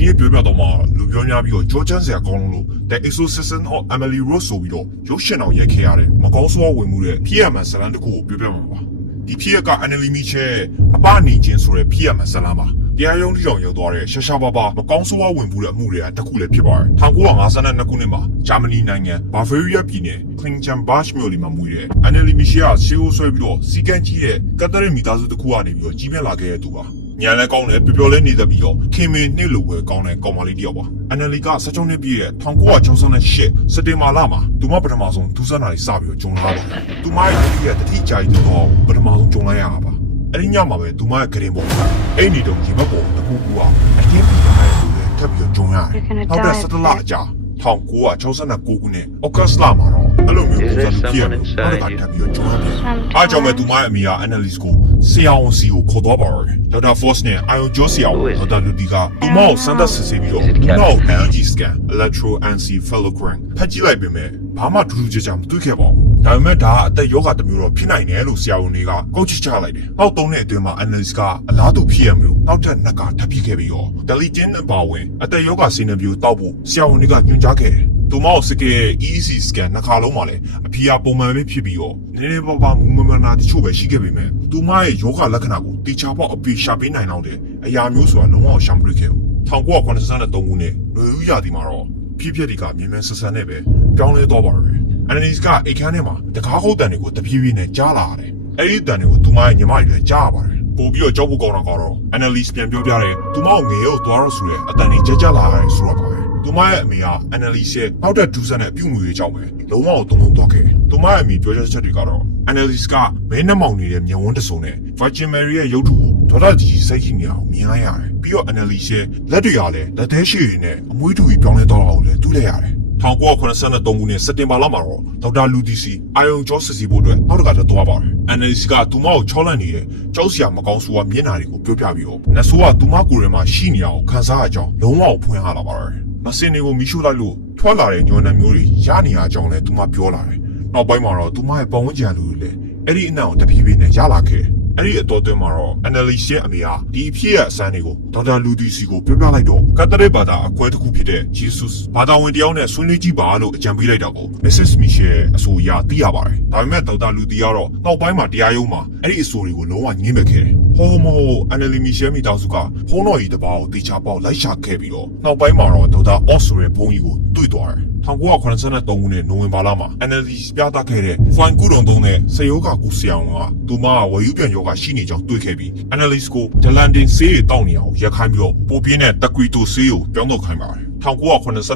ဒီရဲ့ပြောပြတော့မှလူပြောများပြီးတော့ကြောချမ်းစရာကောင်းလို့ The Exorcism of Emily Rose ဆိုပြီးတော့ရုပ်ရှင်အောင်ရိုက်ခဲ့ရတယ်မကောင်းဆိုးဝင်မှုတဲ့ဖြစ်ရမှန်ဇလန်တစ်ခုကိုပြောပြမှာပါဒီဖြစ်ရက Annelie Mitchell အပနေခြင်းဆိုတဲ့ဖြစ်ရမှန်ဇလန်ပါတရားရုံးတိတော်ရောက်သွားတဲ့ရှာရှာပါပါမကောင်းဆိုးဝင်မှုတဲ့အမှုတွေကတစ်ခုလည်းဖြစ်ပါတယ်1952ခုနှစ်မှာဂျာမနီနိုင်ငံဘာဗေးရီးယားပြည်နယ် Klingenbach မြို့လေးမှာမွေးတဲ့ Annelie Mitchell ကရှေးဦးဆွဲပြီးတော့စီကန်းကြီးတဲ့ကက်သရစ်မိသားစုတစ်ခုကနေပြီးတော့ကြီးပြင်းလာခဲ့တဲ့သူပါ ညာလည်းကောင်းတယ်ပျော်ပျော်လည်းနေတတ်ပြီးတော့ခင်မင်းနှစ်လိုပဲကောင်းတဲ့ကောင်မလေးတစ်ယောက်ပါအန်နယ်လီက16နှစ်ပြည့်တဲ့1968စက်တင်ဘာလမှာသူမပထမဆုံးဒူးဆန်းလာလေးစပြီးတော့ဂျုံလာတော့သူမရဲ့တတိယတတိကြိုင်တော့ပထမဆုံးဂျုံလိုက်ရတာပါအဲ့ဒီညမှာပဲသူမရဲ့ဂရင်ပေါ်အဲ့ဒီတော့ဒီဘက်ပေါ်တကူကူကအတင်းပြလာတဲ့သူတွေထပ်ပြီးတော့ဂျုံရတယ်နောက်တဲ့17လအကြာ1969ခုနှစ်ဩဂတ်လမှာတော့အဲ့လိုမျိုးပုံစံမျိုးဖြစ်ရတယ်နောက်ကထပ်ပြီးတော့ဂျုံရတယ်အားကြောင့်ပဲသူမရဲ့အမေက analyst ကို ဆရာဝန်စီကိုခေါ်တော့ပါတော့ဒေါက်တာ Force နဲ့ Ion Joe ဆရာဝန်ဒေါက်တာလူဒီကသူမကိုစမ်းသပ်စစ်ဆေးပြီးတော့သူမကို EEG scan electroencephalogram ဖတ်ကြည့်လိုက်ပေမဲ့ဘာမှထူးထူးခြားခြားမတွေ့ခဲ့ပါဘူးဒါပေမဲ့ဒါကအသက်ယောဂတစ်မျိုးတော့ဖြစ်နိုင်တယ်လို့ဆရာဝန်တွေကကောက်ချက်ချလိုက်တယ်။နောက်သုံးနှစ်အတွင်းမှာ analyst ကအလားတူဖြစ်ရမျိုးနောက်ထပ်နှစ်ကထပ်ဖြစ်ခဲ့ပြီးတော့ Deligen အပါဝင်အသက်ယောဂဆေးနှမျိုးတောက်ဖို့ဆရာဝန်တွေကညွှန်ကြားခဲ့တယ်။ သူမကိုစကဲ EEC scan နှစ်ခါလုံးမှာလည်းအဖေကပုံမှန်ပဲဖြစ်ပြီးတော့နည်းနည်းပါးပါမူမမနာတချို့ပဲရှိခဲ့ပေမဲ့သူမရဲ့ယောဂလက္ခဏာကိုတေချာပေါက်အပေရှာပေးနိုင်တော့တဲ့အရာမျိုးဆိုတာလုံးဝရှာမတွေ့ခဲ့ဘူး။1983ခုနှစ်နွေဦးရာသီမှာတော့ဖြစ်ဖြစ်တွေကမြင်မြန်ဆဆန်နဲ့ပဲပြောင်းလဲသွားပါတော့တယ်။ analyst ကအိတ်ခမ်းထဲမှာတကားခုတ်တန်တွေကိုတဖြည်းဖြည်းနဲ့ကြားလာရတယ်။အဲ့ဒီတန်တွေကိုသူမရဲ့ညီမတွေလည်းကြားရပါတယ်။ပို့ပြီးတော့ကြောက်ဖို့ကောင်းတာကတော့ analyst ပြန်ပြောပြတယ်။သူမကိုငရေကိုသွားတော့ဆိုရဲအတန်တွေကြကြလာရတယ်ဆိုတော့ပါပဲ။ သူမရဲ့အမေက analyst ရဲ့နောက်တဲ့ဒူးဆန်နဲ့အပြုတ်ငွေကြောင့်ပဲလုံးဝကိုတုံ့လုံးသွားခဲ့တယ်။သူမရဲ့အမေပြောချက်ချက်တွေကတော့ analyst ကမင်းနှမောင်နေတဲ့မျက်ဝန်းတစ်စုံနဲ့ Virgin Mary ရဲ့ရုပ်ထုကိုဒေါက်တာကြီးစိတ်ကြီးနေအောင်မြင်လိုက်ရတယ်။ပြီးတော့ analyst ရဲ့လက်တွေကလည်းလက်သေးရှိတွေနဲ့အမွှေးတူကြီးပြောင်းလဲသွားတာကိုလည်းတွေ့လိုက်ရတယ်။1983ခုနှစ်စက်တင်ဘာလမှာတော့ဒေါက်တာလူဒီစီအာယုံကျော်စစ်စီဖို့အတွက်နောက်တစ်ခါတော့သွားပါတယ်။ analyst ကသူမကိုချောလန့်နေတဲ့ကြောက်စရာမကောင်းဆိုးကမျက်နှာတွေကိုပြောပြပြီးတော့နတ်ဆိုးကသူမကိုယ်ထဲမှာရှိနေတာကိုခန်းစားရကြောင်းလုံးဝကိုဖွင့်ဟလာပါတယ်။ မစင်တွေကိုမီးရှို့လိုက်လို့ထွက်လာတဲ့ညွန်နှံမျိုးတွေရနေရကြောင်းလည်းသူမပြောလာတယ်။နောက်ပိုင်းမှာတော့သူမရဲ့ပတ်ဝန်းကျင်လူတွေလည်းအဲ့ဒီအနံ့ကိုတဖြည်းဖြည်းနဲ့ရလာခဲ့တယ်။အဲ့ဒီအတော်တွင်းမှာတော့ analyst ရဲ့အမေဟာဒီအဖြစ်ရဲ့အစမ်းတွေကိုဒေါက်တာလူဒီစီကိုပြောပြလိုက်တော့ကတရစ်ဘာသာအကွဲတစ်ခုဖြစ်တဲ့ Jesus ဘာသာဝင်တယောက်နဲ့ဆွေးနွေးကြည့်ပါလို့အကြံပေးလိုက်တော့ကို Mrs. Michelle အဆိုအရသိရပါတယ်။ဒါပေမဲ့ဒေါက်တာလူဒီကတော့နောက်ပိုင်းမှာတရားရုံးမှာအဲ့ဒီအဆိုတွေကိုလုံးဝငြင်းပယ်ခဲ့တယ်။ ဟောမဟုတ် Annelie Michelle မိသားစုကဖုန်းတော်ကြီးတစ်ပါးကိုတေချာပေါက်လိုက်ရှာခဲ့ပြီးတော့နောက်ပိုင်းမှာတော့ဒေါက်တာ Oz ဆိုတဲ့ဘုန်းကြီးကိုတွေ့သွားတယ်။1983ခုနှစ်နိုဝင်ဘာလမှာ analysis ပြသခဲ့တဲ့ fine ကုတုံသုံးတဲ့စေယောဂကူဆရာဝန်ကသူမကဝယ်ယူပြန်ယောဂရှိနေကြောင်းတွေ့ခဲ့ပြီး analysis ကို Delandin ဆေးတွေတောက်နေအောင်ရက်ခိုင်းပြီးတော့ပိုပြင်းတဲ့တကွီတိုဆေးကိုပြောင်းတော့ခိုင်းပါတယ်1985ခုနှစ်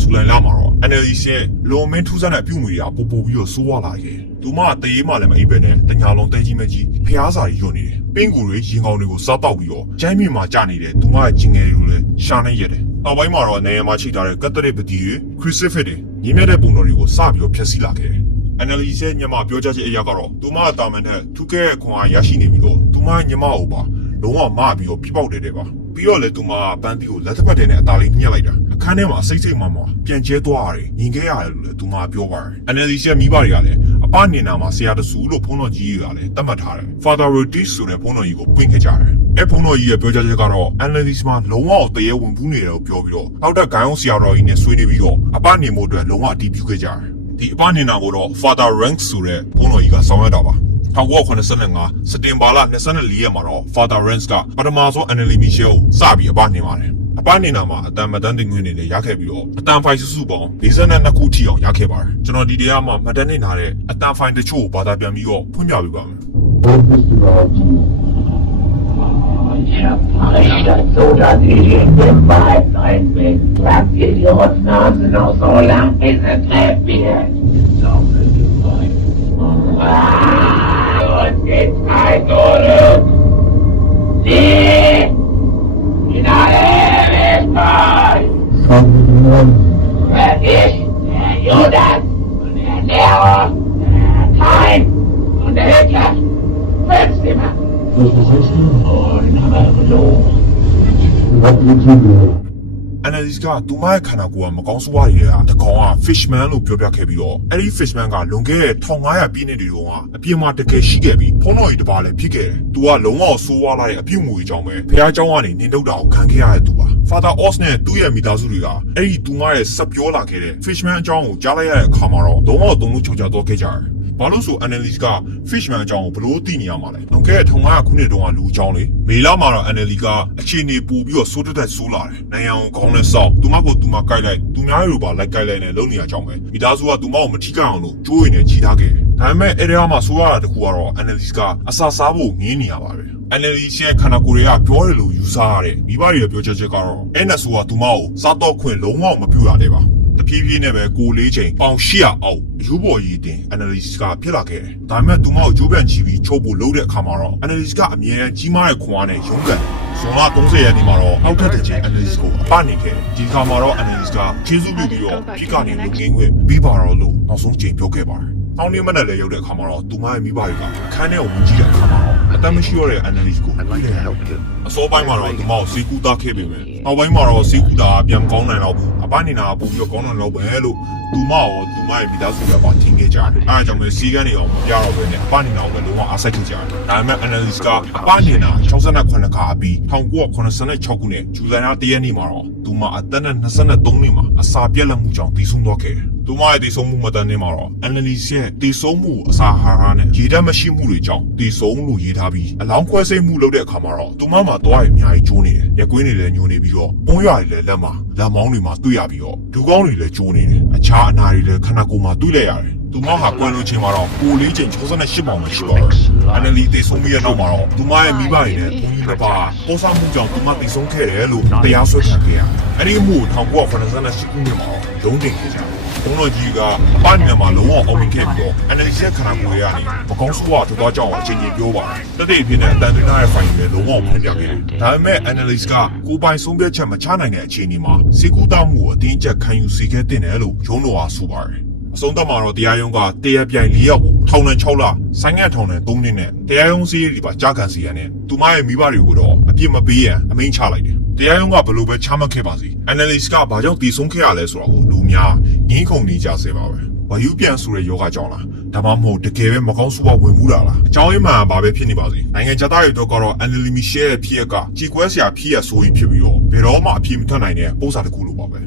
ဇူလိုင်လမှာတော့ analysis ရဲ့လုံမင်းထူးဆန်းတဲ့အပြုအမူတွေကပိုပိုပြီးတော့ဆိုးဝါးလာခဲ့။သူမကတရေမှလည်းမအိပ်ပဲနဲ့တညာလုံးတဲကြီးမကြီးဖျားစာကြီးညွတ်နေတယ်။ ပင်ကူတွေရင်ကောင်းတွေကိုစားတောက်ပြီးတော့ကျမ်းမြေမှာကြာနေတဲ့သူမရဲ့ဂျင်ငယ်တွေကိုလည်းရှာနေရတယ်။နောက်ပိုင်းမှာတော့နေရာမှာချိတ်ထားတဲ့ကက်သလစ်ပတီတွေခရစ်စဖစ်တွေညီမြတ်တဲ့ပုံတော်တွေကိုစပြီးတော့ဖျက်ဆီးလာခဲ့တယ်။ analysis ရဲ့ညမပြောကြားချက်အရာကတော့သူမအတာမန်နဲ့သူကဲ့ခွန်အားရရှိနေပြီးတော့သူမညမကိုပါလုံးဝမပြီးတော့ပြပောက်တယ်တဲ့ပါပြီးတော့လေသူမပန်းတီကိုလက်တစ်ဖက်တည်းနဲ့အသာလေးညှက်လိုက်တာအခန်းထဲမှာစိတ်စိတ်မှမှပြန်ကျဲသွားရတယ်ညီခဲ့ရတယ်လို့လေသူမပြောပါတယ် analysis ရဲ့မိဘတွေကလည်းအ ပနေနာမှာဆရာတဆူလို့ဖုန်းတော်ကြီးတွေကလည်းတတ်မှတ်ထားတယ် father rotis ဆိုတဲ့ဖုန်းတော်ကြီးကိုပွင့်ခဲ့ကြတယ်အဲဖုန်းတော်ကြီးရဲ့ပြောကြားချက်ကတော့ analysis မှာလုံးဝတရေဝင်ပူးနေတယ်လို့ပြောပြီးတော့နောက်တဲ့ဂိုင်းအောင်ဆရာတော်ကြီးနဲ့ဆွေးနွေးပြီးတော့အပနေမှုအတွက်လုံးဝအတည်ပြုခဲ့ကြတယ်ဒီအပနေနာကိုတော့ father rank ဆိုတဲ့ဖုန်းတော်ကြီးကဆောင်ရွက်တာပါ1985စက်တင်ဘာလ24ရက်မှာတော့ Father Rance ကပထမဆုံး Annelie Michel ကိုစပြီးအပနေပါတယ်။ အပနေနာမှာအတန်မတန်းတင်ငွေနေနဲ့ရခဲ့ပြီးတော့အတန်ဖိုင်စုစုပေါင်း42ခုထိအောင်ရခဲ့ပါတယ်။ကျွန်တော်ဒီတရားမှာမတန်းနေထားတဲ့အတန်ဖိုင်တချို့ကိုဘာသာပြန်ပြီးတော့ဖွင့်ပြပေးပါမယ်။ Ich hab Freistadt so, dass ich in dem Wald ein bin. Lass dir die Rotznase noch so lang, bis es lebt wird. immer. Und aber verloren. analysis ကသူမရဲ့ခန္ဓာကိုယ်ကမကောင်းဆိုးဝါးတွေကတကောင်က fishman လို့ပြောပြခဲ့ပြီးတော့အဲ့ဒီ fishman ကလွန်ခဲ့တဲ့1500ပြည့်နှစ်တွေတုန်းကအပြင်မှာတကယ်ရှိခဲ့ပြီးဖုန်းတော်ကြီးတစ်ပါးလည်းဖြစ်ခဲ့တယ်။ तू ကလုံးဝဆိုးဝါးလာတဲ့အပြုတ်မှုကြီးကြောင့်ပဲဖះเจ้าကနေနင်ဒုတ်တာကိုခံခဲ့ရတဲ့သူပါ Father Oz နဲ့သူ့ရဲ့မိသားစုတွေကအဲ့ဒီသူမရဲ့စပ်ပြောလာခဲ့တဲ့ Fishman အကြောင်းကိုကြားလိုက်ရတဲ့အခါမှာတော့လုံးဝသုံးလို့ချုပ်ချတော့ခဲ့ကြတယ် ဘာလို့ဆို analyst က fishman အကြောင်းကိုဘလို့သိနေရမှာလဲ။လွန်ခဲ့တဲ့ထုံ900ခုနှစ်တုန်းကလူအကြောင်းလေ။မေလာမှာတော့ analyst ကအခြေအနေပို့ပြီးတော့စိုးတက်တက်ဆိုးလာတယ်။နိုင်ငံအောင်ခေါင်းနဲ့စောက်သူမကိုသူမကိုက်လိုက်သူများတို့ပါလိုက်ကိုက်လိုက်နဲ့လုံနေရကြောင်းပဲ။မိသားစုကသူမကိုမထိခိုက်အောင်လို့ကြိုးရင်နဲ့ခြိထားခဲ့တယ်။ဒါပေမဲ့အဲ့ဒီမှာဆိုရတာတခုကတော့ analyst ကအစာစားဖို့ငင်းနေရပါပဲ။ analyst ရဲ့ခန္ဓာကိုယ်တွေကပြောတယ်လို့ယူဆရတဲ့မိဘတွေရဲ့ပြောချက်ချက်ကတော့အဲ့နဆိုကသူမကိုစားတော့ခွင့်လုံးဝမပြုရတဲ့ပါ။ တဖြည်းဖြည်းနဲ့ပဲကိုလေးချိန်ပေါင်800အောက်အယူပေါ်ရည်တင် analyst ကဖြစ်လာခဲ့တယ်။ဒါပေမဲ့သူမကိုကြိုးပမ်းချီပြီးချုပ်ဖို့လုပ်တဲ့အခါမှာတော့ analyst ကအမြဲတမ်းကြီးမားတဲ့ခွန်အားနဲ့ရုန်းကန်တယ်။ဇွန်လ30ရက်နေ့မှာတော့အောက်ထပ်တဲ့ချင်း analyst ကိုအပနေခဲ့တယ်။ဒီခါမှာတော့ analyst ကကျေးဇူးပြုပြီးတော့ဖိကနေလူငင်းခွင့်ပြီးပါတော့လို့နောက်ဆုံးချိန်ပြောခဲ့ပါတယ်။အောင်းနေမနဲ့လည်းရောက်တဲ့အခါမှာတော့သူမရဲ့မိဘတွေကအခန်းထဲကိုဝင်ကြည့်တဲ့အခါမှာတော့အသက်မရှိတော့တဲ့ analyst ကို I'd like to help you. အစောပိုင်းမှာတော့ဒီမောက်စီကူတာခဲ့ပေမဲ့နောက်ပိုင်းမှာတော့စီကူတာပြန်ကောင်းနိုင်တော့ဘူးအပနေတာပုံပြီးတော့ကောင်းနိုင်တော့ပဲလို့သူမရောသူမရဲ့မိသားစုကပါတင်ခဲ့ကြတယ်အဲအကြောင့်ပဲစီကန်းနေအောင်မပြတော့ဘဲနဲ့အပနေတာကိုလည်းလုံးဝအားစိုက်ခဲ့ကြတယ်ဒါပေမဲ့ analyst ကအပနေတာ68ခါပြီး1986ခုနှစ်ဇူလိုင်လ1ရက်နေ့မှာတော့သူမအသက်နဲ့23နှစ်မှာအစာပြက်လက်မှုကြောင့်တည်ဆုံသွားခဲ့တယ်သူမရဲ့တည်ဆုံမှုမတန်နေမှာတော့ analyst ရဲ့တည်ဆုံမှုအစာဟာရနဲ့ရေဓာတ်မရှိမှုတွေကြောင့်တည်ဆုံလို့ရေးထားပြီးအလောင်းခွဲစိတ်မှုလုပ်တဲ့အခါမှာတော့သူမမှာသွားရအများကြီးကျိုးနေတယ်။ရက်ကွင်းတွေလည်းညိုနေပြီးတော့ပုံရွာတွေလည်းလက်မှာလက်မောင်းတွေမှာတွေ့ရပြီးတော့ဒူကောင်းတွေလည်းကျိုးနေတယ်။အခြားအနာတွေလည်းခန္ဓာကိုယ်မှာတွေ့လိုက်ရတယ်။သူမဟာကွယ်လွန်ချိန်မှာတော့ကိုလေးချိန်68ပေါင်ပဲရှိတော့တယ်။ analyst တည်ဆုံပြီးတဲ့နောက်မှာတော့သူမရဲ့မိဘတွေနဲ့ဘုန်းကြီးတစ်ပါးပေါ်ဆောင်မှုကြောင့်သူမတည်ဆုံခဲ့တယ်လို့တရားစွဲခံခဲ့ရတယ်။အဲဒီအမှုကို1998ခုနှစ်မှာတော့လုံးတင်ခဲ့ကြတယ်။ ဘုံတော်ကြီးကအပညာမှာလုံးဝအောင်မြင်ခဲ့ပြီးတော့ analyst ရဲ့ခန္ဓာကိုယ်ရဲ့ကနေမကောင်းဆိုးဝါထွက်သွားကြအောင်အချိန်ကြီးပြောပါတယ်တတိအဖြစ်နဲ့အတန်တင်ထားတဲ့ file တွေလုံးဝဖွင့်ပြခဲ့တယ်ဒါပေမဲ့ analyst ကကိုယ်ပိုင်ဆုံးဖြတ်ချက်မချနိုင်တဲ့အခြေအနေမှာစေကူတာမှုကိုအတင်းကျပ်ခံယူစေခဲ့တဲ့တယ်လို့ရုံးတော်ကဆိုပါတယ်အဆုံးသတ်မှာတော့တရားရုံးကတရားပြိုင်၄ယောက်ကိုထောင်နဲ့6လဆိုင်းငံ့ထောင်နဲ့3နှစ်နဲ့တရားရုံးစည်းရေးဒီပါကြားခံစီရတဲ့သူမရဲ့မိဘတွေကိုတော့အပြစ်မပေးရန်အမိန့်ချလိုက်တယ် တရားရုံးကဘယ်လိုပဲချမှတ်ခဲ့ပါစေ analyst ကဘာကြောင့်တည်ဆုံးခဲ့ရလဲဆိုတော့လူများငင်းခုန်နေကြစေပါပဲဝါယူပြန်ဆိုတဲ့ယောဂကြောင့်လားဒါမှမဟုတ်တကယ်ပဲမကောင်းဆိုးဝါဝင်မှုတာလားအကြောင်းရင်းမှန်ဘာပဲဖြစ်နေပါစေနိုင်ငံခြားသားတွေတော့ကတော့ analyst Michelle ရဲ့ဖြစ်ရကကြီးကွဲစရာဖြစ်ရဆိုရင်ဖြစ်ပြီးတော့ဘယ်တော့မှအပြစ်မထွက်နိုင်တဲ့ပုံစံတစ်ခုလိုပါပဲ